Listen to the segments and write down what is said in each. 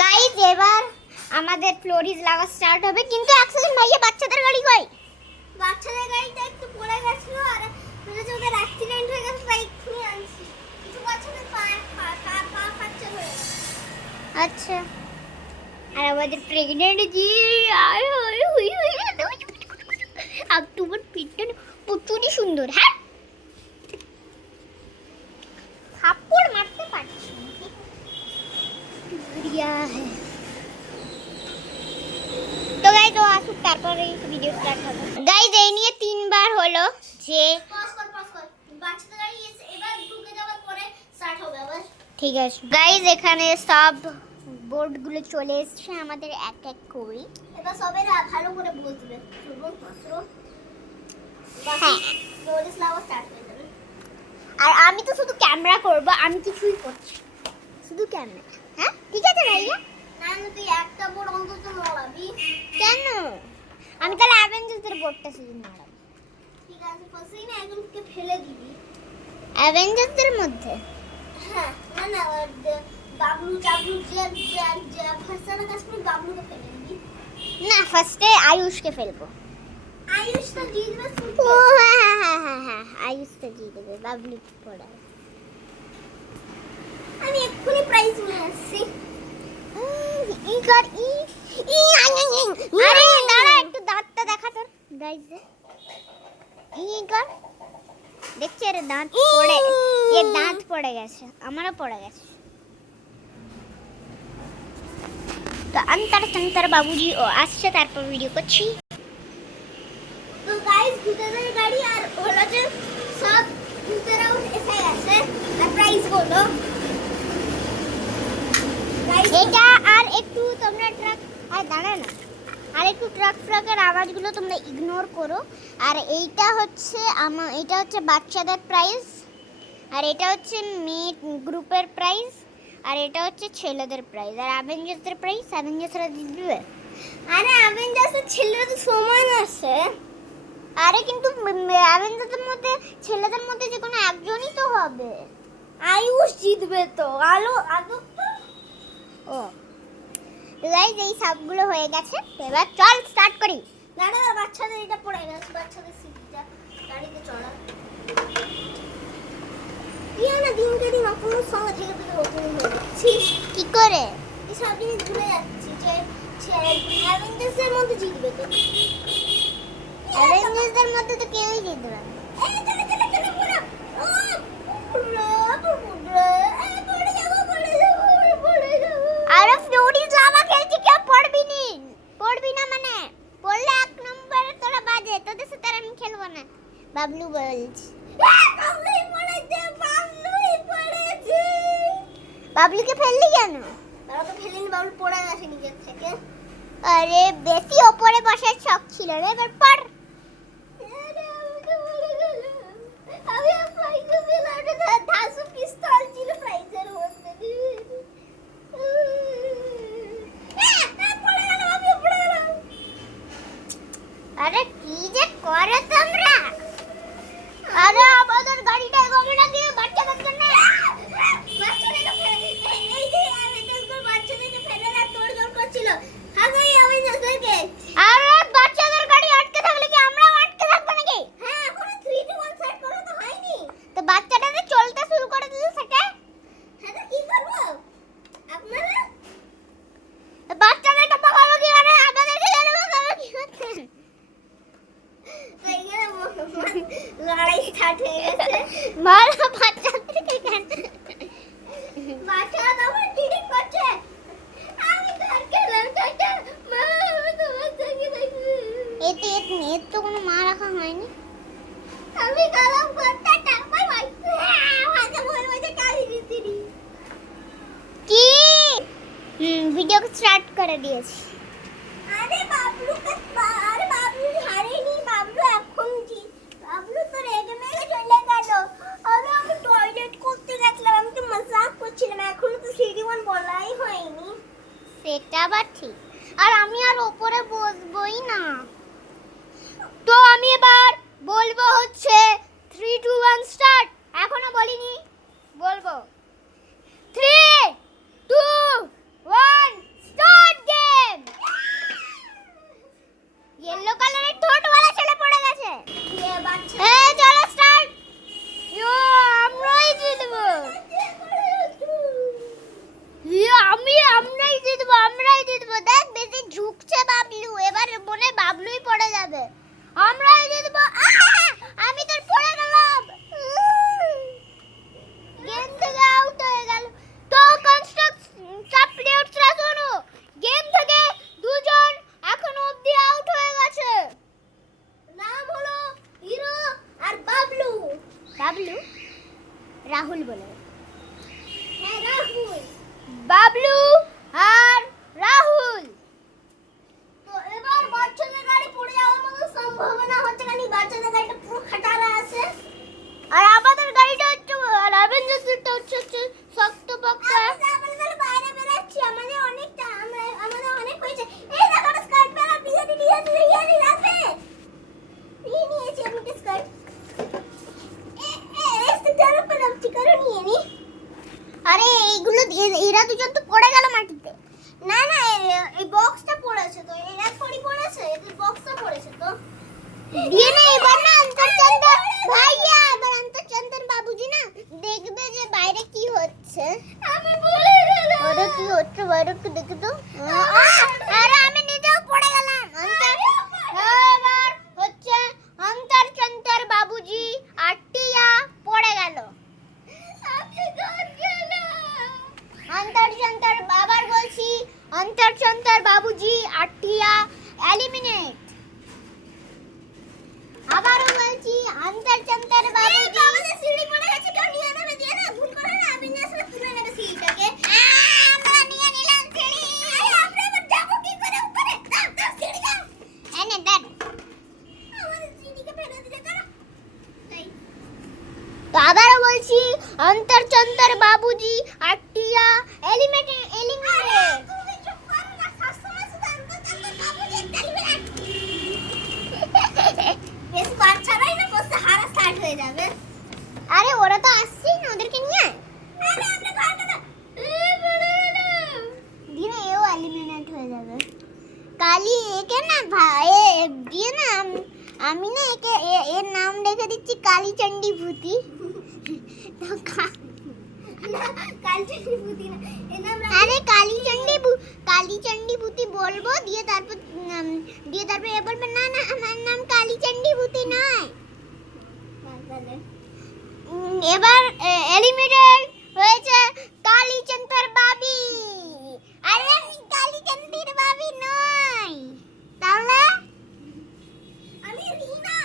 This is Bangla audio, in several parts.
গাইস এবার আমাদের ফ্লোরিজ লাগা স্টার্ট হবে, কিন্তু অ্যাক্সিডেন্ট ভাইয়া বাচ্চাদের গাড়ি কই? বাচ্চাদের গাড়িটা একটু পড়ে গেছিল আর ওদের অ্যাক্সিডেন্ট হয়ে গেছে, তাই এক্ষুনি আনছি। কিছু বাচ্চাদের পা ফ্র্যাকচার হয়ে গেছে। আচ্ছা, আর আমাদের প্রেগনেন্ট জি আর তোমার পিঠটা প্রচুরই সুন্দর। হ্যাঁ, থাপ্পড় মারতে পারছি না। তো গাইস ও আসুক, তারপরে ভিডিও স্টার্ট হবে। গাইস এই নিয়ে 3 বার হলো যে পাস কর বাচ্চাদের গাড়ি এবার ঢুকে যাওয়ার পরে স্টার্ট হবে আবার। ঠিক আছে গাইস, এখানে সব বোর্ডগুলো চলে এসেছে আমাদের এক এক করে। এবার সবাই ভালো করে বুঝবে। হ্যাঁ, ফ্লোরিজ লাগা স্টার্ট হয়ে যাবে। আর আমি তো শুধু ক্যামেরা করব, আমি কিছুই করছি শুধু ক্যামেরা। হ্যাঁ ঠিক আছে ভাইয়া। না তুই একটা বোর্ড অন্তত নড়াবি। কেন? আমি তাহলে অ্যাভেঞ্জার্সের বোর্ডটা শুধু মারাবো। ঠিক আছে, ফার্স্টেই না একজনকে ফেলে দিবি। অ্যাভেঞ্জার্সের মধ্যে? হ্যাঁ, না বাবলু চাবলু যে ফার্স্টে কাজ করে বাবলুকে ফেলে দিবি। না, ফার্স্টে আয়ুষকে ফেলবো। আয়ুষ তো জিতবে। ও হ্যাঁ, আয়ুষ তো জিতবে, বাবলু পড়া। আমি এক্ষুনি প্রাইজ নিয়ে আসছি। আরে দাঁড়া, একটু দাঁতটা দেখা তোর। গাইস দেখছি, আরে দাঁত পড়ে, এর দাঁত পড়ে গেছে, আমারও পড়ে গেছে। তো অন্তর বাবুজি ও আসছে, তারপর ভিডিও করছি। তো গাইস ভূতেদের গাড়ি আর হলো যে সব ভূতেরাও এসে গেছে। আর প্রাইজ হলো এটা। আর একটু তোমরা ট্রাক, আর দাঁড়া না, আর একটু ট্রাকের আওয়াজগুলো তোমরা ইগনোর করো। আর এইটা হচ্ছে এটা হচ্ছে বাচ্চাদের প্রাইজ, আর এটা হচ্ছে মেয়ে গ্রুপের প্রাইজ, আর এটা হচ্ছে ছেলেদের প্রাইজ। আর অ্যাভেঞ্জার্সদের প্রাইজ অ্যাভেঞ্জার্সরা জিতবে। আরে অ্যাভেঞ্জার্সের ছেলেরা তো সমান আছে। আরে কিন্তু অ্যাভেঞ্জার্সদের মধ্যে ছেলেদের মধ্যে যে কোনো একজনই তো হবে। আয়ুষ জিতবে তো। আলো ও গাইস, এই সবগুলো হয়ে গেছে, এবার চল স্টার্ট করি। দাঁড়া, বাচ্চাদের এটা পড়ে গেছে, বাচ্চাদের সিটটা গাড়িতে চড়া। না দিনকে দিন অপনের সঙ্গে থেকে থেকে নতুন হয়ে যাচ্ছি। কি করে? এই সব জিনিস ভুলে যাচ্ছি যে অ্যাভেঞ্জার্সের মধ্যে জিতবে তো। অ্যাভেঞ্জার্সদের মধ্যে তো কেউই জিতবে না। এই চলে পুরো পড়ে যাব। আরে ফ্লোরিজ লাভা খেলছি, কেউ পড়বি না মানে পড়লে 1 নম্বরে তোরা বাজে, তোদের সাথে আর আমি খেলবো না। বাবলু বলছি। বাবলুকে ফেললি কেন? তারা তো ফেলিনি, বাবলু পড়ে গেছে নিজের থেকে। আরে বেশি ওপরে বসার শখ ছিল রে, এবার পড়। আমি প্রাইজে পেলাম না, ধাসু পিস্তল ছিল প্রাইজের মধ্যে। আরে কি যে করো তোমরা? আরে আমাদের গাড়িটা এগোবে না, দিয়ে বাচ্চাদের জন্য। আরে বাচ্চাদের গাড়ি আটকে থাকলে কি আমরাও আটকে থাকবো নাকি? তো বাচ্চাটা যে চলতে শুরু করে দিল সেটা বাচ্চাদেরকে পাকাবো কি, আরে আমাদেরকে জানো পাকাবো কি করছেন? লড়াই স্টার্ট হয়ে গেছে। ভালো বাচ্চাদেরকে কেন? বাচ্চারা তখন টিটিং করছে। আমি তো আর খেলাম চাচা, মা আমি তোমার সঙ্গে দেখি। এর তো কোনো মা রাখা হয়নি। আমি গেলাম করতে টাকা বাই। আমাকে বলছে কালি দিদি। কি ভিডিও স্টার্ট করে দিয়েছি। আরে বাবলু হারেনি, বাবলু এখন বাবলু তো রেগে মেগে চলে গেল। আরে আমি টয়লেট করতে গেছিলাম, আমি তো মজাক করছিলাম, এখনো তো সিডি1 বলাই হয়নি। সেটা আবার ঠিক, আর আমি আর ওপরে বসবই না। তো আমি এবার বলবো হচ্ছে 3 2 1 স্টার্ট। এখনো বলিনি, বলবো 3 2 1 আমরা এগিয়ে দেবো। আমি তোর পড়ে গেলাম। গেম থেকে আউট হয়ে গেল। তো সব প্লেয়ার্সরা শোনো, গেম থেকে দুজন এখনো অবধি আউট হয়ে গেছে। নাম হলো হিরো আর বাবলু। বাবলু? রাহুল বলে। হ্যাঁ রাহুল। বাবলু আর রাহুল। তো এবার বাচ্চাদের গাড়ি পড়ে যাওয়ার মতো সম্ভাবনা হচ্ছে, কারণ এই বাচ্চাদের গাড়িটা পুরো খাটারা আছে। আর আমাদের গাড়িটা হচ্ছে অ্যাভেঞ্জার্সটা হচ্ছে শক্ত পক্ত। আমাদের বাইরে বেরাচ্ছি, আমাদের অনেকটা আমাদের অনেক হয়েছে। এই দেখো স্কার্ট পরা বিয়ারি বিয়ারি রাখবে। নিয়েছি আমি স্কার্ট। এসে তেরো পেলাম চিকারও নিয়ে নি। আরে এইগুলো এরা দুজন তো পড়ে গেল মাটিতে। না না এই বক্সটা পড়েছে, তো এরা থোড়ি পড়েছে, এদের বক্সটা পড়েছে তো। দিয়ে না এবার না অন্তর্চন্দন ভাইয়া, এবার অন্তর্চন্দন বাবুজি না দেখবে যে বাইরে কি হচ্ছে। আমি ভুলে গেলাম। ওরে কি হচ্ছে বাইরে একটু দেখে তো। আরে আমি নিজেও পড়ে গেলাম। এবার হচ্ছে অন্তর্চন্দন বাবুজি আর টিয়া পড়ে গেল। আমি ঘর গেলাম। অন্তর্চন্দন বাবার বলছি, অন্তর্চন্দন বাবুজি আর টিয়া এলিমিনেট। আবারও বলছি অন্তর্চন্দন বাবুজি। আমাদের সিঁড়ি পড়ে গেছে, কেউ নিয়ে নেবে, দিয়ে না ভুল করে না, আমি নিয়ে আসলে তুলে নেবে সিঁড়িটাকে। আমরা নিয়ে নিলাম সিঁড়ি। আরে আমরা এবার যাবো কি করে উপরে? দাও সিঁড়ি দাও। এনে দেন। আমাদের সিঁড়িকে ফেলে দিলে কেন? তাই তো আবারও বলছি অন্তর্চন্দন বাবুজি আর টিয়া এলিমিনেট। তুমি চুপ করো না, সবসময় শুধু আমরা বাবুজি এলিমিনেট। বেশি বাচ্চারাই না বসে হারা স্টার্ট হয়ে যাবে। আরে ওরা তো আসছেই না, ওদেরকে নিয়ে আয়। আরে আমরা ঘর গেলাম। পড়ে গেলাম। দিয়ে এও এলিমিনেট হয়ে যাবে। কালি একে না ভাই দিয়ে না আমি না একে এর নাম রেখে দিচ্ছি কালীচণ্ডী ভূতি। তো কালচন্ডী ভূতি না, এর নাম আরে কালীচণ্ডী ভূতি বলবো, দিয়ে তারপর এ বলবে না না আমার নাম কালীচণ্ডী ভূতি নয়। রাখবে। এবার এলিমিনেট হয়েছে কালীচন্দ্রের বাবি। আরে আমি কালীচন্দ্রের বাবি নই। তাহলে আমি রিনা।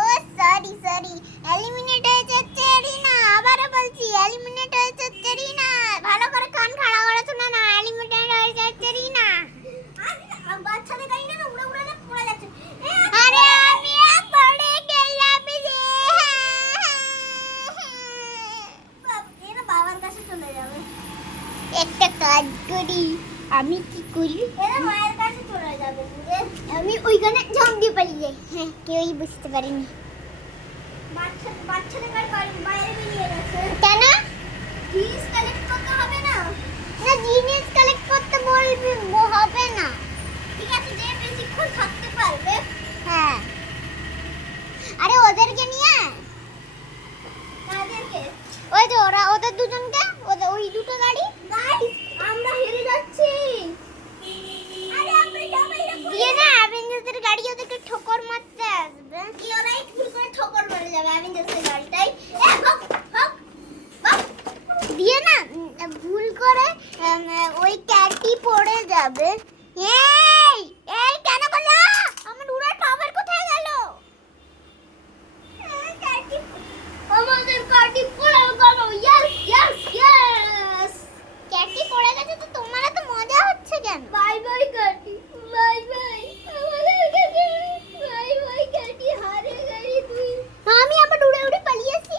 ও সরি এলিমিনেট হয়েছে রিনা। আবারও বলছি এলিমিনেট হয়েছে রিনা। ভালো করে কান খাড়া করে শোনা না, এলিমিনেট হয়েছে রিনা। আরে বাচ্চাদের গাড়ি না উড়ে উড়ে না পড়ে যাচ্ছে। আরে আমি পড়ে গেলাম রে। এরা বাবার কাছে চলে যাবে। একটা কাজ করি, আমি কি করি, এরা মায়ের কাছে চলে যাবে বুঝে। আমি ওইখানে ঝাঁপ দিয়ে পালিয়ে যাই। হ্যাঁ কেউই বুঝতে পারেনি। বাচ্চাদের গাড়ি বাইরে বেরিয়ে গেছে। কেন? ফিস কালেক্ট করতে হবে না? না জিনিস কালেক্ট করতে বলবি হবে না। ঠিক আছে, যে বেশিক্ষণ থাকতে পারবে। হ্যাঁ আরে ওদেরকে নিয়ে আয়। তাদেরকে ওই যে ওদের দুজনকে, ওই দুটো গাড়ি গাইস আমরা হেরে যাচ্ছি। আরে আমরা যাবো এরকম। দিয়ে না অ্যাভেঞ্জার্সের গাড়ি ওদেরকে ঠোকর মারতে আসবে। কি ওরাই ভুল করে ঠোকর মেরে যাবে অ্যাভেঞ্জার্সের গাড়িটাই। হক হক হক। দিয়ে না ভুল করে ওই ক্যাটি পড়ে যাবে। এই এই কেন করলা? আমার উড়ার পাওয়ার কোথায় গেল? আমাদের গাড়ি পড়ে গেল। ইয়েস ক্যাটি পড়ে গেছে তো তোমার এত মজা হচ্ছে কেন? বাই বাই গাড়ি, বাই বাই আমাদের গাড়ি, বাই গাড়ি হারে গাড়ি তুই। আমি আবার উড়ে উড়ে পালিয়েছি।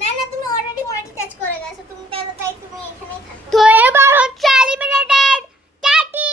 না না তুমি অলরেডি টাচ করে গেছো, তুমি তাই তুমি এখানেই থাকো। তো এবার হচ্ছে এলিমিনেটেড ক্যাটি।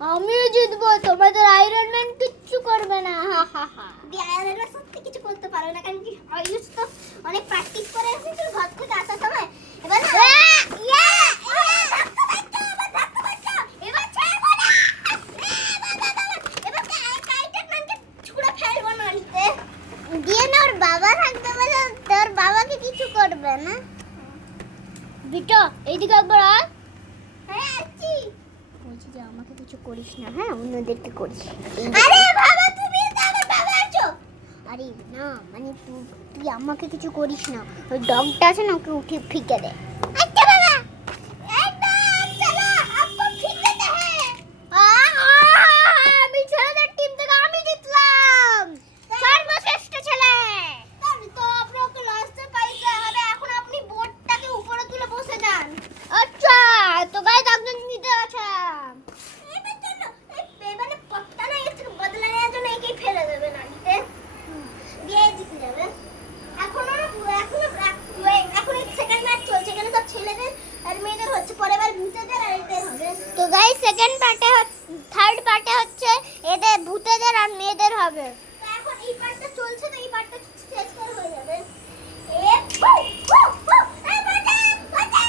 আমিও জিতবো, তোমাদের আয়রন ম্যান কিচ্ছু করবে না। হা হা হা। দিয়ে আয়রন ম্যান সত্যি কিছু করতে পারবে না, কারণ কি আয়ুষ তো অনেক প্র্যাকটিস করে এসেছিল ঘর থেকে আসার সময়। এবার না এবার ছাড়বো না। এবার টাইটান ম্যানকে ছুঁড়ে ফেলবো নলিতে। দিয়ে না, ওর বাবা থাকতে বলে তোর বাবাকে কিছু করবে না। বিটো এইদিকে একবার আয়। হ্যাঁ আছি। বলছি যে আমাকে কিছু করিস না, হ্যাঁ অন্যদেরকে করিস। আরে বাবা তুমি তো আমার বাবা আছো। আরে না মানে তুই আমাকে কিছু করিস না, ওই ডগটা আছে না ওকে উঠে ফিকে দে। আচ্ছা বাবা একদম চলো आपको ठीक देते हैं। আমি ছেলেদের টিম থেকে আমি জিতলাম, সর্বশ্রেষ্ঠ ছেলে। তাহলে তো আপনাকে লাস্টে পাইতে হবে, এখন আপনি বোর্ডটাকে উপরে তুলে বসে যান। আচ্ছা তো গাইস একজন নিতে আছে। এবার চলো মানে পটটা না এর থেকে বদলা নেওয়ার জন্য একেই ফেলে দেবে নানিতে, দিয়ে জিতে যাবে। এখন সেকেন্ড ম্যাচ চলছে, এখানে সব ছেলেদের আর মেয়েদের হচ্ছে, পরের বার ভূতেদের আর এদের হবে। তো গাইস সেকেন্ড পার্টে থার্ড পার্টে হচ্ছে এদের ভূতেদের আর মেয়েদের হবে। তো এখন এই পার্টটা চলছে, তো এই পার্টটা শেষ করে হয়ে যাবে। এ হু হু হু এই বাঁচা বাঁচা